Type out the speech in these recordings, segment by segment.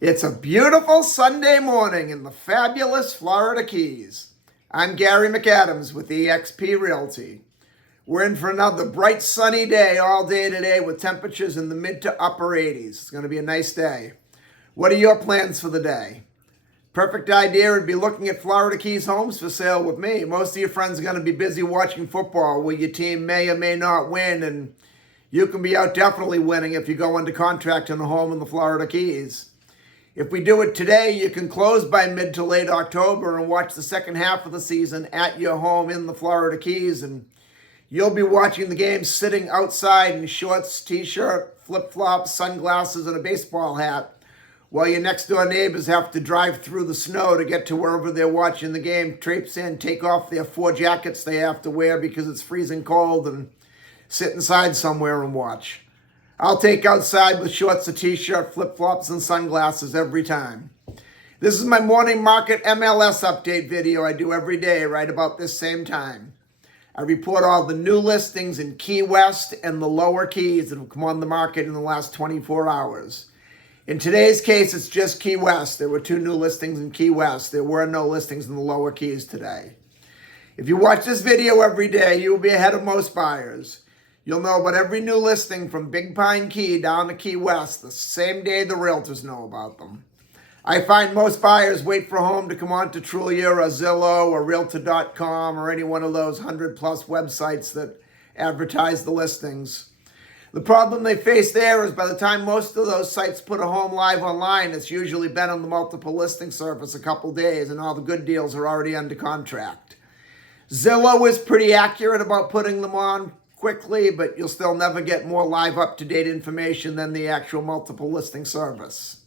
It's a beautiful Sunday morning in the fabulous Florida Keys. I'm Gary McAdams with eXp Realty. We're in for another bright sunny day all day today with temperatures in the mid to upper 80s. It's going to be a nice day. What are your plans for the day? Perfect idea would be looking at Florida Keys homes for sale with me. Most of your friends are going to be busy watching football where your team may or may not win, and you can be out definitely winning if you go under contract on a home in the Florida Keys. If we do it today, you can close by mid to late October and watch the second half of the season at your home in the Florida Keys. And you'll be watching the game sitting outside in shorts, t-shirt, flip-flops, sunglasses, and a baseball hat, while your next-door neighbors have to drive through the snow to get to wherever they're watching the game, traipse in, take off their 4 jackets they have to wear because it's freezing cold, and sit inside somewhere and watch. I'll take outside with shorts, a t-shirt, flip-flops, and sunglasses every time. This is my morning market MLS update video I do every day right about this same time. I report all the new listings in Key West and the lower Keys that have come on the market in the last 24 hours. In today's case, it's just Key West. There were 2 new listings in Key West. There were no listings in the lower Keys today. If you watch this video every day, you will be ahead of most buyers. You'll know about every new listing from Big Pine Key down to Key West the same day the realtors know about them. I find most buyers wait for a home to come on to Trulia or Zillow or Realtor.com or any one of those 100-plus websites that advertise the listings. The problem they face there is by the time most of those sites put a home live online, it's usually been on the multiple listing service a couple days and all the good deals are already under contract. Zillow is pretty accurate about putting them on quickly, but you'll still never get more live up-to-date information than the actual multiple listing service.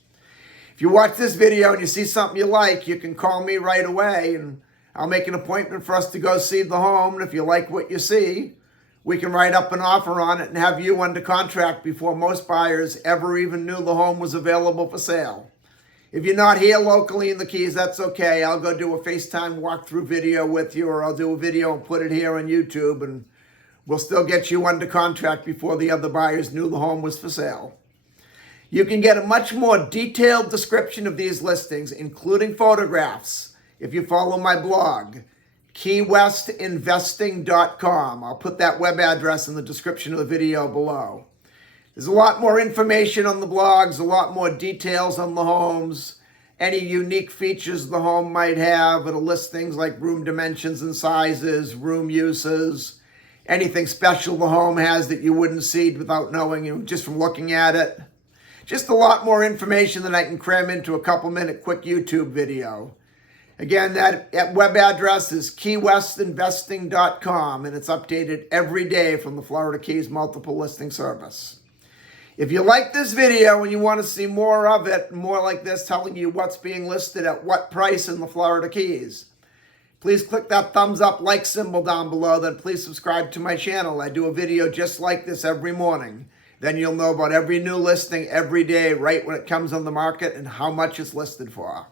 If you watch this video and you see something you like, you can call me right away and I'll make an appointment for us to go see the home. And if you like what you see, we can write up an offer on it and have you under contract before most buyers ever even knew the home was available for sale. If you're not here locally in the Keys, that's okay. I'll go do a FaceTime walkthrough video with you, or I'll do a video and put it here on YouTube, and we'll still get you under contract before the other buyers knew the home was for sale. You can get a much more detailed description of these listings, including photographs, if you follow my blog, keywestinvesting.com. I'll put that web address in the description of the video below. There's a lot more information on the blogs, a lot more details on the homes, any unique features the home might have. It'll list things like room dimensions and sizes, room uses, anything special the home has that you wouldn't see without knowing, just from looking at it. Just a lot more information than I can cram into a couple-minute quick YouTube video. Again, that web address is keywestinvesting.com, and it's updated every day from the Florida Keys multiple listing service. If you like this video and you want to see more of it, more like this, telling you what's being listed at what price in the Florida Keys, please click that thumbs up like symbol down below. Then please subscribe to my channel. I do a video just like this every morning. Then you'll know about every new listing every day, right when it comes on the market and how much it's listed for.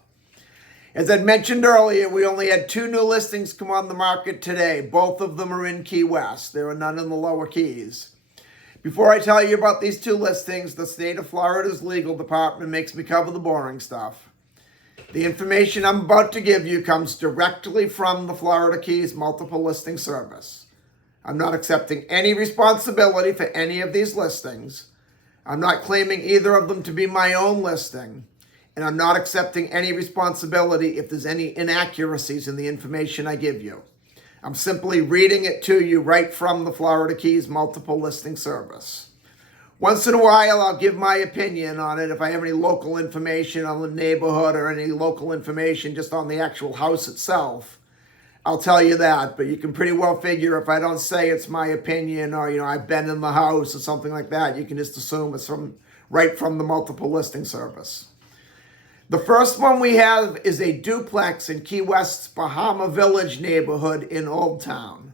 As I mentioned earlier, we only had 2 new listings come on the market today. Both of them are in Key West. There are none in the lower Keys. Before I tell you about these 2 listings, the state of Florida's legal department makes me cover the boring stuff. The information I'm about to give you comes directly from the Florida Keys multiple listing service. I'm not accepting any responsibility for any of these listings. I'm not claiming either of them to be my own listing. And I'm not accepting any responsibility if there's any inaccuracies in the information I give you. I'm simply reading it to you right from the Florida Keys multiple listing service. Once in a while, I'll give my opinion on it if I have any local information on the neighborhood or any local information just on the actual house itself. I'll tell you that, but you can pretty well figure if I don't say it's my opinion or, I've been in the house or something like that, you can just assume it's right from the multiple listing service. The first one we have is a duplex in Key West's Bahama Village neighborhood in Old Town.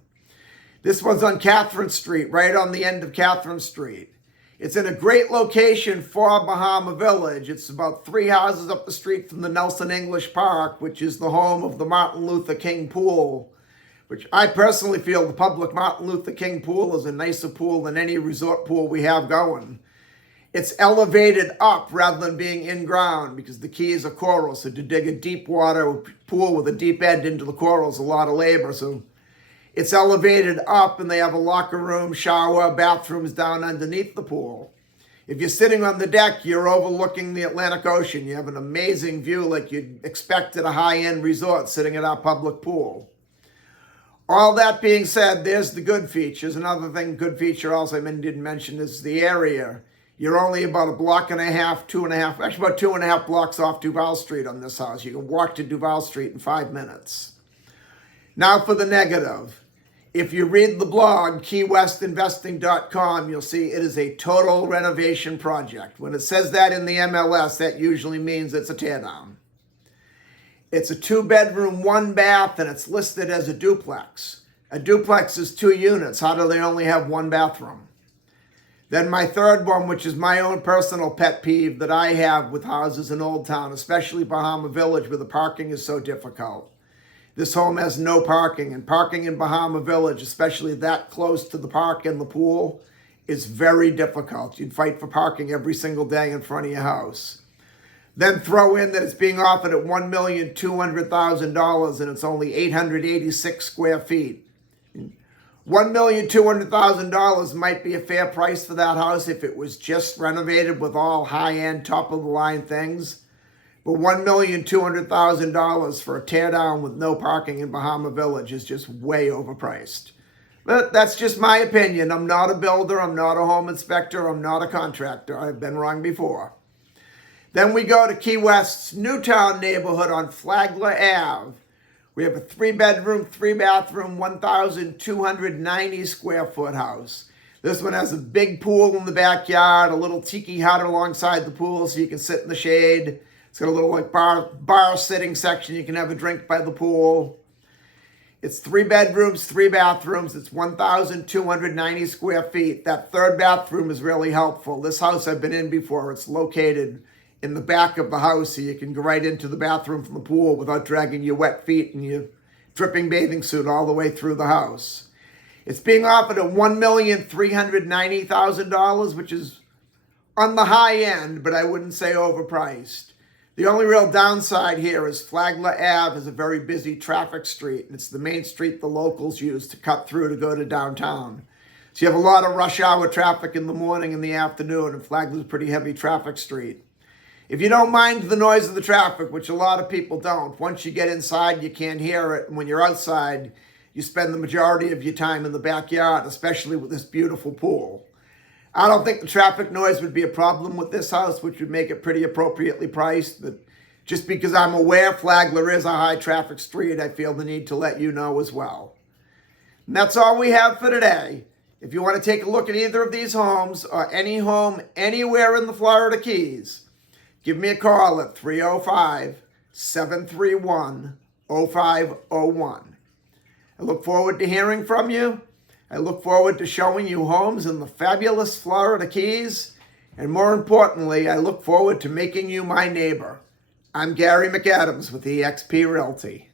This one's on Catherine Street, right on the end of Catherine Street. It's in a great location for Bahama Village. It's about 3 houses up the street from the Nelson English Park, which is the home of the Martin Luther King pool, which I personally feel the public Martin Luther King pool is a nicer pool than any resort pool we have going. It's elevated up rather than being in ground because the Keys are coral. So to dig a deep water pool with a deep end into the coral is a lot of labor. So it's elevated up, and they have a locker room, shower, bathrooms down underneath the pool. If you're sitting on the deck, you're overlooking the Atlantic Ocean. You have an amazing view like you'd expect at a high-end resort sitting at our public pool. All that being said, there's the good features. Another thing, good feature also I didn't mention is the area. You're only about a block and a half, actually about 2.5 blocks off Duval Street on this house. You can walk to Duval Street in 5 minutes. Now for the negative. If you read the blog, keywestinvesting.com, you'll see it is a total renovation project. When it says that in the MLS, that usually means it's a teardown. It's a 2-bedroom, 1-bath, and it's listed as a duplex. A duplex is 2 units. How do they only have 1 bathroom? Then my third one, which is my own personal pet peeve that I have with houses in Old Town, especially Bahama Village, where the parking is so difficult. This home has no parking, and parking in Bahama Village, especially that close to the park and the pool, is very difficult. You'd fight for parking every single day in front of your house. Then throw in that it's being offered at $1,200,000 and it's only 886 square feet. $1,200,000 might be a fair price for that house if it was just renovated with all high-end, top-of-the-line things. But $1,200,000 for a teardown with no parking in Bahama Village is just way overpriced. But that's just my opinion. I'm not a builder. I'm not a home inspector. I'm not a contractor. I've been wrong before. Then we go to Key West's Newtown neighborhood on Flagler Ave. We have a 3-bedroom, 3-bathroom, 1,290 square foot house. This one has a big pool in the backyard, a little tiki hut alongside the pool so you can sit in the shade. It's got a little like bar sitting section. You can have a drink by the pool. It's 3 bedrooms, 3 bathrooms. It's 1,290 square feet. That 3rd bathroom is really helpful. This house I've been in before. It's located in the back of the house so you can go right into the bathroom from the pool without dragging your wet feet and your dripping bathing suit all the way through the house. It's being offered at $1,390,000, which is on the high end, but I wouldn't say overpriced. The only real downside here is Flagler Ave is a very busy traffic street, and it's the main street the locals use to cut through to go to downtown. So you have a lot of rush hour traffic in the morning and the afternoon, and Flagler's a pretty heavy traffic street. If you don't mind the noise of the traffic, which a lot of people don't, once you get inside, you can't hear it. And when you're outside, you spend the majority of your time in the backyard, especially with this beautiful pool. I don't think the traffic noise would be a problem with this house, which would make it pretty appropriately priced. But just because I'm aware Flagler is a high traffic street, I feel the need to let you know as well. And that's all we have for today. If you want to take a look at either of these homes or any home anywhere in the Florida Keys, give me a call at 305-731-0501. I look forward to hearing from you. I look forward to showing you homes in the fabulous Florida Keys. And more importantly, I look forward to making you my neighbor. I'm Gary McAdams with eXp Realty.